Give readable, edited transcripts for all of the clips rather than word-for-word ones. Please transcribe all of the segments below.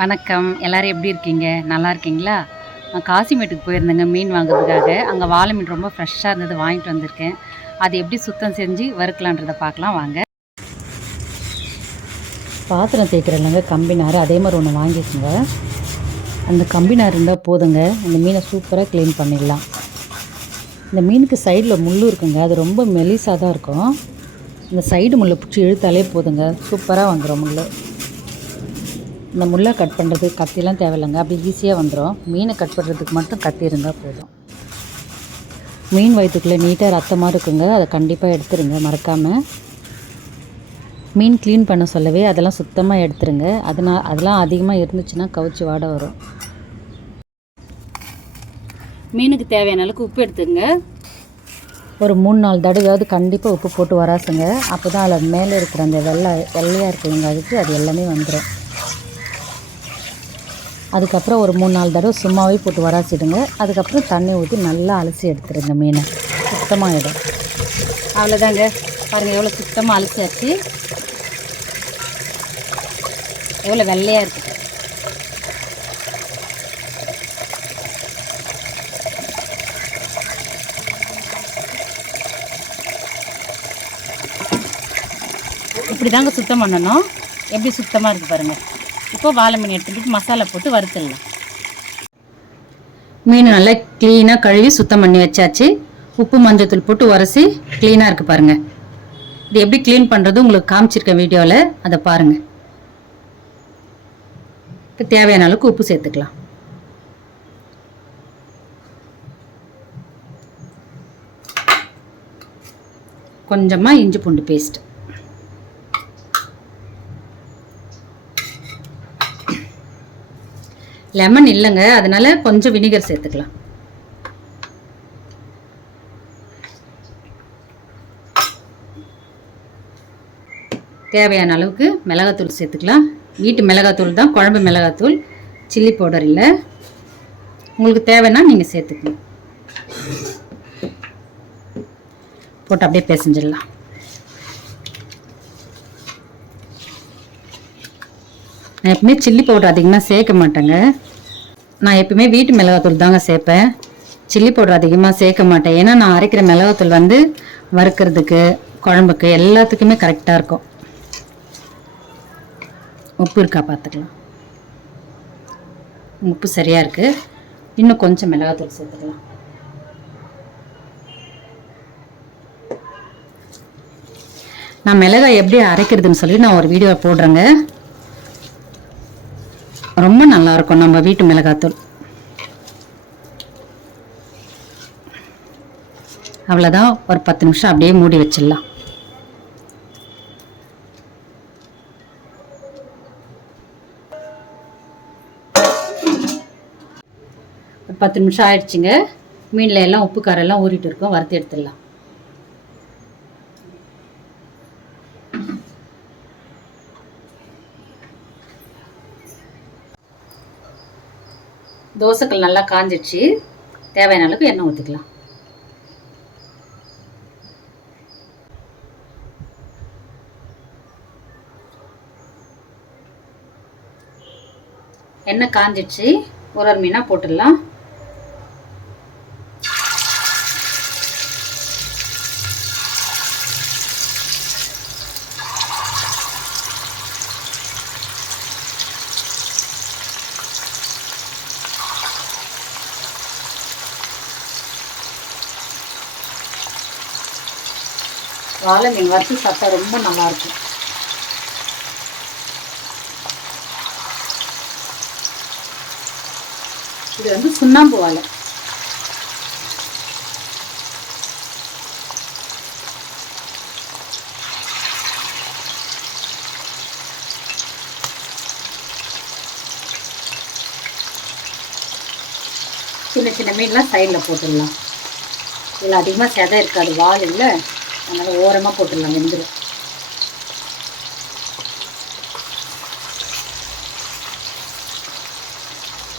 வணக்கம். எல்லாரும் எப்படி இருக்கீங்க? நல்லா இருக்கீங்களா? நான் காசிமேட்டுக்கு போயிருந்தேங்க மீன் வாங்குறதுக்காக. அங்கே வாளை மீன் ரொம்ப ஃப்ரெஷ்ஷாக இருந்தது, வாங்கிட்டு வந்திருக்கேன். அது எப்படி சுத்தம் செஞ்சு வறுக்கலான்றதை பார்க்கலாம் வாங்க. பாத்திரம் தேய்க்கிறேன்லங்க கம்பி நார், அதே மாதிரி ஒன்று வாங்கிக்கோங்க. அந்த கம்பி நார் இருந்தால் போதுங்க, அந்த மீனை சூப்பராக க்ளீன் பண்ணிடலாம். இந்த மீனுக்கு சைடில் முள் இருக்குங்க, அது ரொம்ப மெலிசாக தான் இருக்கும். இந்த சைடு முள்ளை பிடிச்சி இழுத்தாலே போதுங்க, சூப்பராக வந்துடும் முள். இந்த முள்ளை கட் பண்ணுறதுக்கு கத்திலாம் தேவையில்லைங்க, அப்படி ஈஸியாக வந்துடும். மீனை கட் பண்ணுறதுக்கு மட்டும் கத்தி இருந்தால் போதும். மீன் வயிற்றுக்குள்ளே நீட்டாக ரத்தமாக இருக்குங்க, அதை கண்டிப்பாக எடுத்துருங்க மறக்காமல். மீன் க்ளீன் பண்ண சொல்லவே அதெல்லாம் சுத்தமாக எடுத்துருங்க. அதெல்லாம் அதிகமாக இருந்துச்சுன்னா கவுச்சி வாடை வரும். மீனுக்கு தேவையான அளவுக்கு உப்பு எடுத்துங்க. ஒரு 3-4 தடவையாவது கண்டிப்பாக உப்பு போட்டு வராசுங்க. அப்போ தான் அதில் மேலே இருக்கிற அந்த வெள்ளையாக இருக்குங்க, அதுக்கு அது எல்லாமே வந்துடும். அதுக்கப்புறம் ஒரு 3-4 தடவை சும்மாவே போட்டு வராசிடுங்க. அதுக்கப்புறம் தண்ணி ஊற்றி நல்லா அலசி எடுத்துருங்க மீனை, சுத்தமாகிடும். அவ்வளோதாங்க, பாருங்கள் எவ்வளோ சுத்தமாக அலசியாச்சு, எவ்வளோ வெள்ளையாக இருக்குது. இப்படி தாங்க சுத்தம் பண்ணணும். எப்படி சுத்தமாக இருக்குது பாருங்கள். இப்போ வாழை மீன் எடுத்துகிட்டு மசாலா போட்டு வறுத்துடலாம். மீன் நல்லா க்ளீனாக கழுவி சுத்தம் பண்ணி வச்சாச்சு. உப்பு மஞ்சத்தூள் போட்டு உரசி க்ளீனாக இருக்குது பாருங்கள். இது எப்படி க்ளீன் பண்ணுறது உங்களுக்கு காமிச்சிருக்கேன் வீடியோவில், அதை பாருங்கள். இப்போ தேவையான அளவுக்கு உப்பு சேர்த்துக்கலாம். கொஞ்சமாக இஞ்சி பூண்டு பேஸ்ட், லெமன் இல்லைங்க, அதனால கொஞ்சம் வினிகர் சேர்த்துக்கலாம். தேவையான அளவுக்கு மிளகாத்தூள் சேர்த்துக்கலாம். வீட்டு மிளகாத்தூள் தான், குழம்பு மிளகாத்தூள், சில்லி பவுடர் இல்லை. உங்களுக்கு தேவைன்னா நீங்கள் சேர்த்துக்கலாம். போட்டு அப்படியே பிசைஞ்சிடலாம். நான் எப்பவுமே சில்லி பவுடர் அதிகமாக சேர்க்க மாட்டேங்க. நான் எப்பவுமே வீட்டு மிளகாத்தூள் தாங்க சேர்ப்பேன், சில்லி பவுடர் அதிகமாக சேர்க்க மாட்டேன். ஏன்னா நான் அரைக்கிற மிளகாத்தூள் வந்து வறுக்கிறதுக்கு, குழம்புக்கு எல்லாத்துக்குமே கரெக்டாக இருக்கும். உப்பு இருக்கா பார்த்துக்கலாம். உப்பு சரியாக இருக்குது. இன்னும் கொஞ்சம் மிளகாத்தூள் சேர்த்துக்கலாம். நான் மிளகாய் எப்படி அரைக்கிறதுன்னு சொல்லி நான் ஒரு வீடியோ போடுறேங்க, ரொம்ப நல்லாயிருக்கும் நம்ம வீட்டு மிளகாத்தூள். அவ்வளோதான், ஒரு 10 நிமிஷம் அப்படியே மூடி வச்சிடலாம். ஒரு 10 நிமிஷம் ஆயிடுச்சுங்க. மீனில் எல்லாம் உப்பு காரம் எல்லாம் ஊறிட்டு இருக்கோம், வறுத்து எடுத்துடலாம். தோசைக்கல் நல்லா காஞ்சிடுச்சு. தேவையான அளவுக்கு எண்ணெய் ஊற்றிக்கலாம். எண்ணெய் காஞ்சிடுச்சு, ஒரு மீனாக போட்டுடலாம். வாழை மீன் வறுத்து சாப்பிட்டா ரொம்ப நல்லாயிருக்கும். இது வந்து சுண்ணாம்பு வாழை. சின்ன சின்ன மீன்லாம் சைடில் போட்டுடலாம். இதில் அதிகமாக செதை இருக்காது, வால் இல்லை, அதனால் ஓரமாக போட்டுடலாம், வெந்துடும்.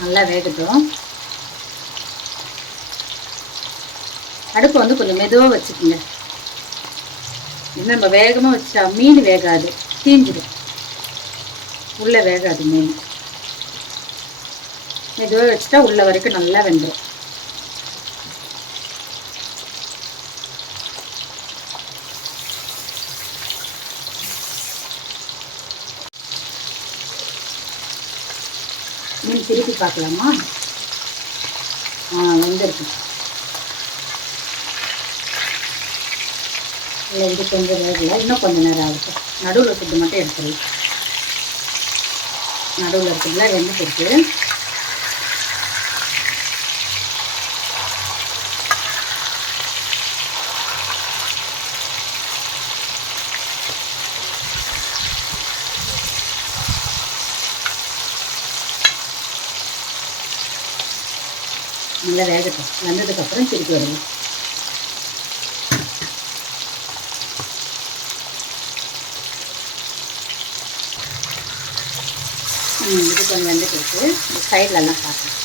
நல்லா வேகட்டும். அடுப்பு வந்து கொஞ்சம் மெதுவாக வச்சுக்கோங்க. இன்னும் நம்ம வேகமாக வச்சா மீன் வேகாது, தீஞ்சிடும், உள்ளே வேகாது மீன். இதுவே வச்சுட்டா உள்ள வரைக்கும் நல்லா வெந்துடும். மீன் திருப்பி பார்க்கலாமா? வெந்திருக்கு. இல்லை, இது கொஞ்சம் வேகலை, இன்னும் கொஞ்சம் நேரம் ஆகுது. நடுவில் இருக்கிறது மட்டும் எடுத்துடலாம். நடுவில் இருக்கிறதுல வெந்துட்டு இருக்கு. நல்லா வேகட்டும். வெந்ததுக்கப்புறம் திருப்பி வருவோம். இது கொஞ்சம் வெந்துட்டு இருக்கு. இந்த சைட்லலாம் பார்க்கலாம்.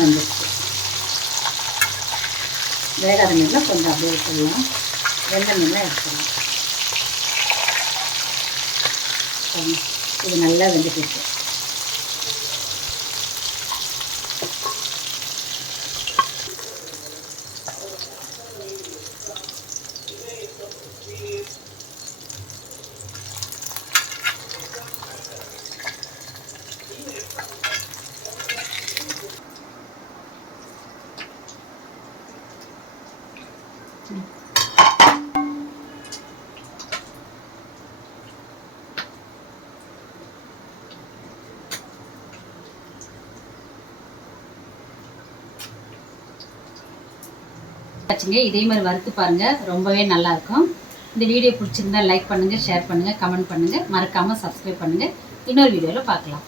வந்துடுச்சு. வேகாத மீன்லாம் கொஞ்சம் அப்படியே எடுத்துடலாம். வெந்த மீன்லாம் எடுத்துடலாம். இது நல்லா வெந்துட்டு இருக்கு. இதே மாதிரி வறுத்து பாருங்க, ரொம்பவே நல்லா இருக்கும். இந்த வீடியோ பிடிச்சிருந்தா லைக் பண்ணுங்க, ஷேர் பண்ணுங்க, கமெண்ட் பண்ணுங்க, மறக்காம சப்ஸ்கிரைப் பண்ணுங்க. இன்னொரு வீடியோவில் பார்க்கலாம்.